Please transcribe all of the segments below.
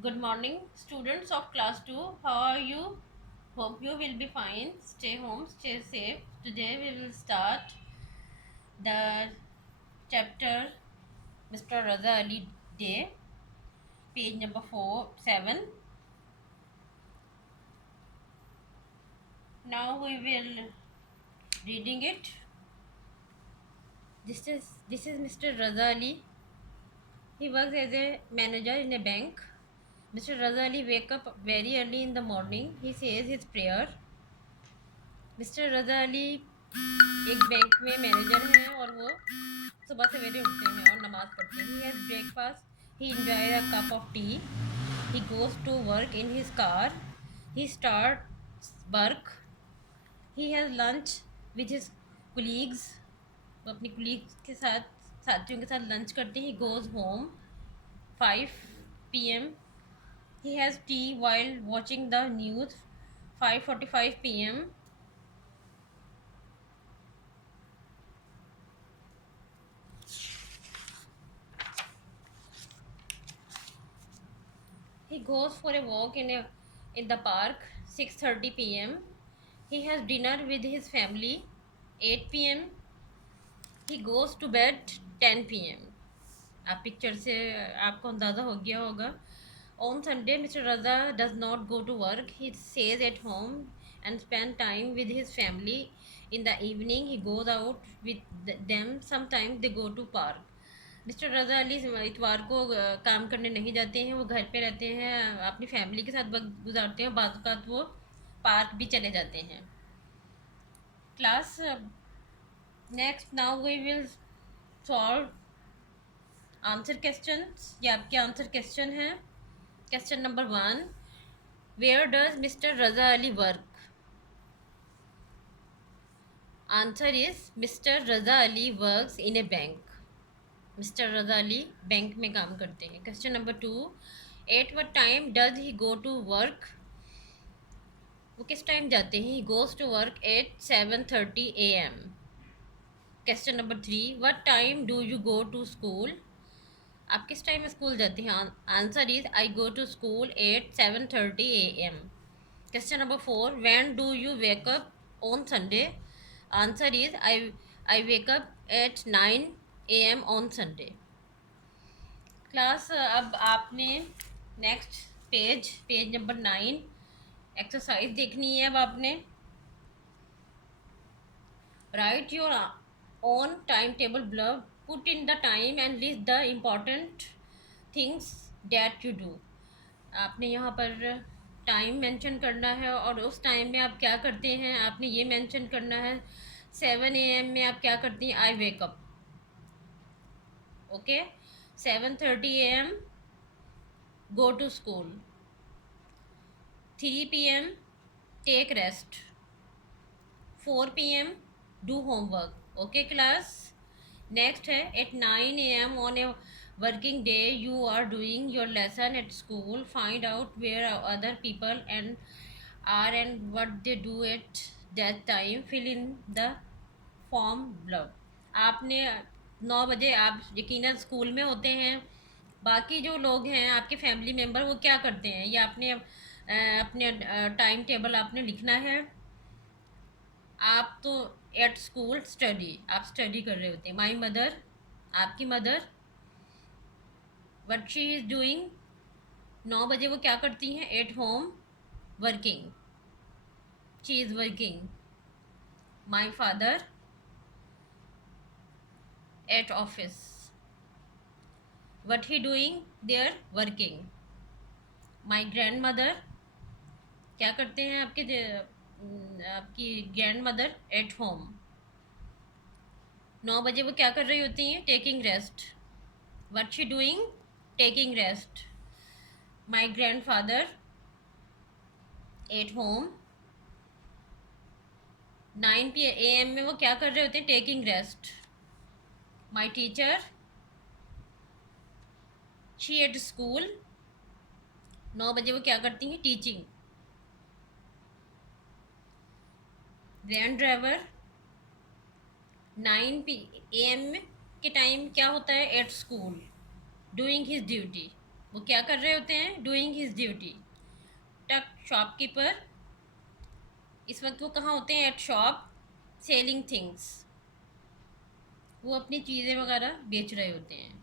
Good morning, students of class 2. How are you? Hope you will be fine. Stay home, stay safe. Today we will start the chapter Mr. Raza Ali Day, page number 7. Now we will reading it. This is Mr. Raza Ali. He works as a manager in a bank. Mr. Raza Ali wake up very early in the morning. He says his prayer. Mister Raza Ali एक bank में मैनेजर हैं और वो सुबह सवेरे उठते हैं और नमाज़ पढ़ते हैं. He has breakfast, he enjoys a cup of tea, he goes to work in his car, he starts work, he has lunch with his colleagues. वो अपनी colleagues के साथ साथियों के साथ लंच करते हैं. he goes home 5 p.m. he has tea while watching the news 5:45 p.m. He goes for a walk in the park 6:30 p.m. He has dinner with his family 8 p.m. He goes to bed 10 p.m. आप पिक्चर से आपको अंदाज़ा हो गया होगा. On Sunday, Mr. Raza does not go to work. He stays at home and spend time with his family. In the evening, he goes out with them. Sometimes they go to park. Mister Raza Ali इतवार को काम करने नहीं जाते हैं. वो घर पे रहते हैं, अपनी फैमिली के साथ वक्त गुजारते हैं. बाद औक़ात वो पार्क भी चले जाते हैं. Class next now we will solve answer question. ये आपके आंसर क्वेश्चन हैं. Question number 1, where does mister Raza Ali work? Answer is mister Raza Ali works in a bank. Mister Raza Ali bank में काम करते हैं. Question number 2, at what time does he go to work? वो किस time जाते हैं? He goes to work at 7:30 a.m. Question number 3, what time do you go to school? आप किस टाइम स्कूल जाते हैं? Answer is I go to school at 7:30 a.m. Question number 4, when do you wake up on Sunday? Answer is I wake up at 9 a.m. On Sunday. Class अब आपने next page number 9 एक्सरसाइज देखनी है. अब आपने right your own time table below. Put in the time and list the important things that you do. आपने यहाँ पर time mention करना है और उस टाइम में आप क्या करते हैं आपने ये मेंशन करना है. 7 a.m. में आप क्या करती हैं? I wake up. Okay. 7:30 a.m. go to school. 3 p.m. take rest. 4 p.m. do homework. Okay class. Next है at 9 a.m. on a working day you are doing your lesson at school. Find out where other people and what they do at that time. Fill in the form below. आपने 9 बजे आप यकीनन स्कूल में होते हैं. बाकी जो लोग हैं आपके फैमिली मेम्बर वो क्या करते हैं ये आपने अपने टाइम टेबल आपने लिखना है. आप तो एट स्कूल स्टडी, आप स्टडी कर रहे होते हैं. माई मदर, आपकी mother, what she is doing. 9 बजे वो क्या करती हैं? At home working, she is working. My father at office, what he doing there working. My grandmother, क्या करते हैं आपकी ग्रैंड मदर? At home. 9 बजे वो क्या कर रही होती हैं? Taking rest. What she doing? Taking rest. My grand father at home. 9 a.m. में वो क्या कर रहे होते हैं? Taking rest. My teacher, she at school. 9 बजे वो क्या करती हैं? टीचिंग. ग्रैंड ड्राइवर 9 a.m. के टाइम क्या होता है? At school, doing his duty. वो क्या कर रहे होते हैं? Doing his duty. टक शॉपकीपर, इस वक्त वो कहाँ होते हैं? Eight shop, selling things. वो अपनी चीज़ें वगैरह बेच रहे होते हैं।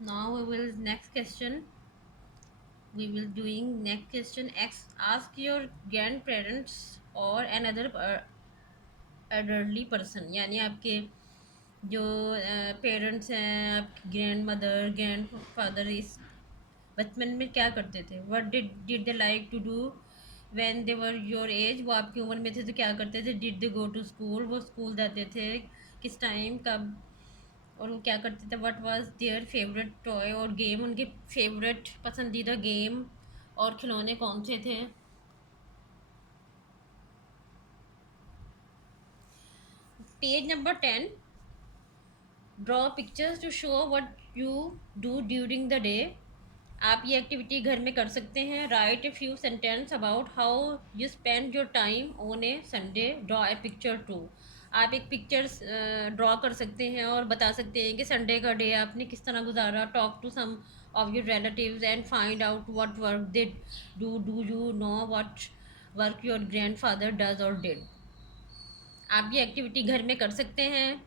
Now we will next question. We will doing next question. Ask your grandparents or another elderly person, यानी आपके जो पेरेंट्स हैं, आपकी ग्रैंड मदर, ग्रैंड फादर, इस बचपन में क्या करते थे? What did they like to do when they were your age? वो आपकी उम्र में थे तो क्या करते थे? Did they go to school? वो स्कूल जाते थे किस टाइम, कब? और वो क्या करते थे? What was their favourite toy or game? उनके फेवरेट पसंदीदा गेम और खिलौने कौन से थे? Page number 10, draw pictures to show what you do during the day. आप ये एक्टिविटी घर में कर सकते हैं। Write a few sentence about how you spend your time on a Sunday, draw a picture too. आप एक पिक्चर ड्रॉ कर सकते हैं और बता सकते हैं कि संडे का डे आपने किस तरह गुजारा। Talk to some of your relatives and find out what work they do you know what work your grandfather does or did. आप ये एक्टिविटी घर में कर सकते हैं।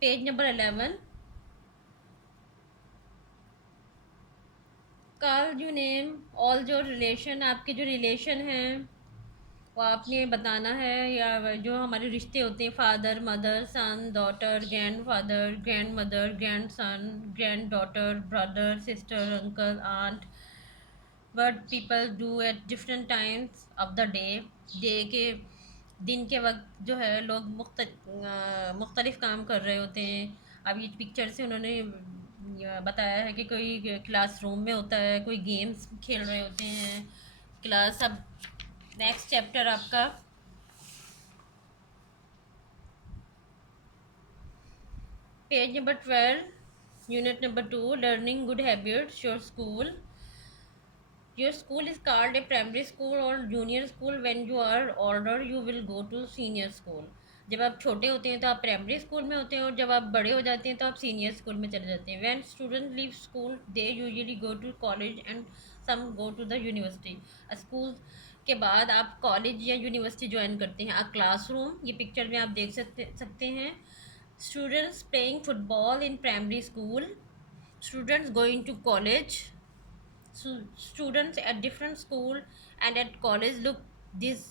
Page number 11, call you name all जो रिलेशन, आपके जो रिलेशन हैं वो आपने बताना है, या जो हमारे रिश्ते होते हैं, father mother son daughter, grandfather grandmother, grandson granddaughter, brother sister uncle aunt. What people do at different times of the day. Day के दिन के वक्त जो है लोग मुख्तलिफ काम कर रहे होते हैं। अब ये पिक्चर से उन्होंने बताया है कि कोई क्लासरूम में होता है, कोई गेम्स खेल रहे होते हैं क्लास। अब नेक्स्ट चैप्टर आपका page number 12, unit number 2, learning good habits. Your school is called a primary school or junior school. When you are older, you will go to senior school. जब आप छोटे होते हैं तो आप प्राइमरी स्कूल में होते हैं, और जब आप बड़े हो जाते हैं तो आप सीनियर स्कूल में चले जाते हैं। When students leave school, they usually go to college and some go to the university. School के बाद आप कॉलेज या यूनिवर्सिटी ज्वाइन करते हैं। अ क्लासरूम, ये पिक्चर में आप देख सकते हैं। Students playing football in primary school, students going to college, students at different school and at college. Look, this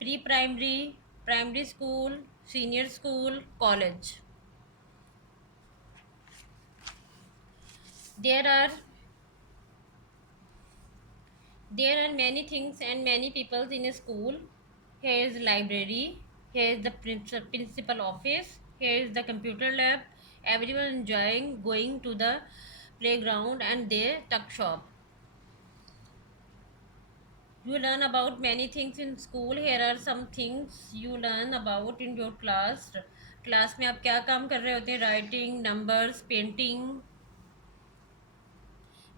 pre-primary, primary school, senior school, college. There are there are many things and many people in a school. Here is library, here is the principal office, here is the computer lab. Everyone enjoying going to the playground and their tuck shop. You learn about many things in school. Here are some things you learn about in your class. क्लास में आप क्या काम कर रहे होते हैं? Writing, numbers, painting.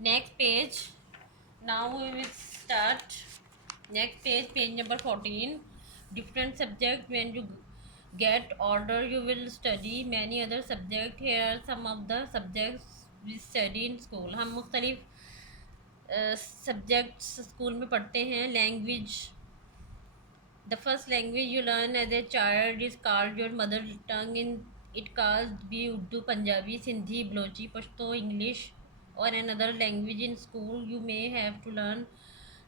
Next page, now we will start next page, page number 14, different subject. When you get order you will study many other subject. Here are some of the subjects we study in school. हम मुख्तलिफ subjects school में पढ़ते हैं। Language, the first language you learn as a child is called your mother tongue. In it could be Urdu, Punjabi, Sindhi, Balochi, Pashto, English और an other language. In school you may have to learn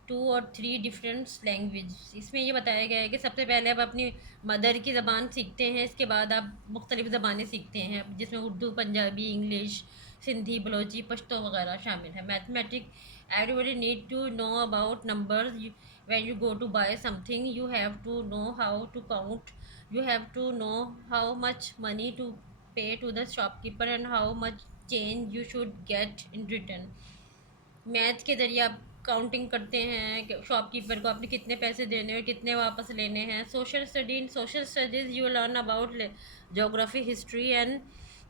2 or 3 different language. इसमें ये बताया गया है कि सबसे पहले आप अपनी मदर की ज़बान सीखते हैं, इसके बाद आप मुख्तलिफ़ ज़बानें सीखते हैं जिसमें उर्दू, पंजाबी, इंग्लिश, सिंधी, बलोची, पश्तो वगैरह शामिल है। Mathematic, everybody need to know about numbers. When you go to buy something, you have to know how to count. You have to know how much money to pay to the shopkeeper and how much change you should get in return. Math के ज़रिए आप काउंटिंग करते हैं कि शॉपकीपर को आपने कितने पैसे देने और कितने वापस लेने हैं। Social study, in social studies you learn about geography, history and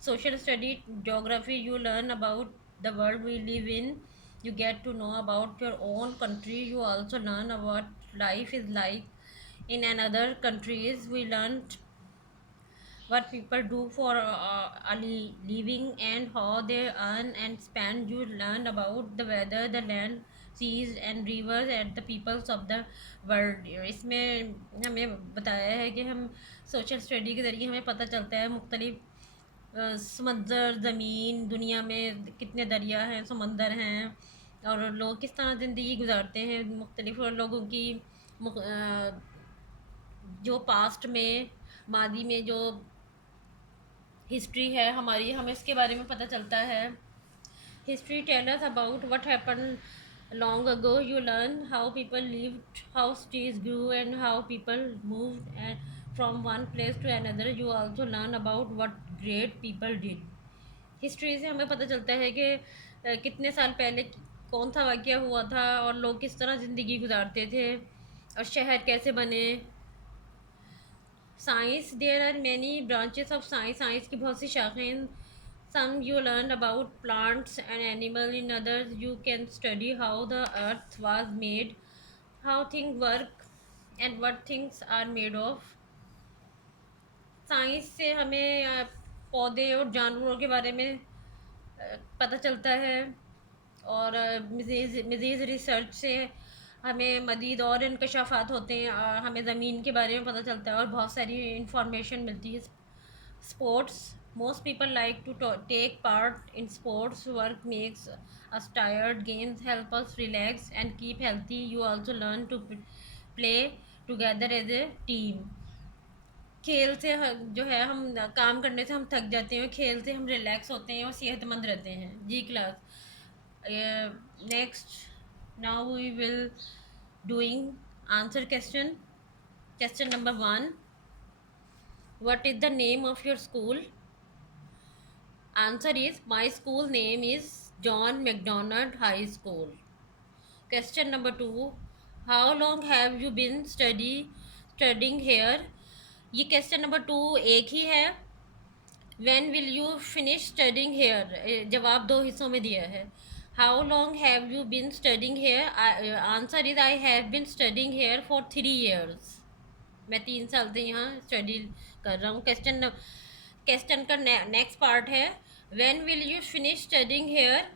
social study. Geography you learn about the world we live in. You get to know about your own country. You also learn about life is like in another countries. We learned what people do for a living and how they earn and spend. You learn about the weather, the land, seas and rivers and the peoples of the world. इसमें हमें बताया है कि हम social study के ज़रिए हमें पता चलता है मुख्तलिफ समंदर, ज़मीन, दुनिया में कितने दरिया हैं, समंदर हैं और लोग किस तरह ज़िंदगी गुजारते हैं, मुख्तलिफ लोगों की जो पास्ट में, मादी में जो हिस्ट्री है हमारी, हमें इसके बारे में पता चलता है. History tell us about what happen long ago. You learn how people lived, how cities grew and how people moved and from one place to another. You also learn about what great people did. History से हमें पता चलता है कि कितने साल पहले कौन सा वाक़या हुआ था और लोग किस तरह ज़िंदगी गुजारते थे और शहर कैसे बने. Science, there are many branches of science. Science की बहुत सी शाखें. Some you learn about plants and animal. In others you can study how the earth was made, how thing work and what things are made of. Science से हमें पौधे और जानवरों के बारे में पता चलता है और मज़ीद रिसर्च से हमें मज़ीद और इंकशाफात होते हैं. हमें ज़मीन के बारे में पता चलता है और बहुत सारी इंफॉर्मेशन मिलती है. Sports, most people like to take part in sports. Work makes us tired, games help us relax and keep healthy. You also learn to play together as a team. खेल से जो है हम काम करने से हम थक जाते हैं, खेल से हम रिलैक्स होते हैं और सेहतमंद रहते हैं. जी class, next now we will doing answer question. Question number 1, what is the name of your school. Answer is my school name is John McDonald high school. Question number 2, how long have you been studying here. ये question number 2 एक ही है. When will you finish studying here, जवाब दो हिस्सों में दिया है. How long have you been studying here. Answer is I have been studying here for 3 years. मैं 3 साल से यहाँ स्टडी कर रहा हूँ. क्वेश्चन का नेक्स्ट पार्ट है, when will you finish studying here.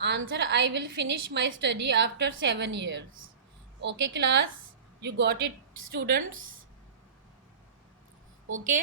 Answer, I will finish my study after 7 years. Okay class, you got it students. Okay.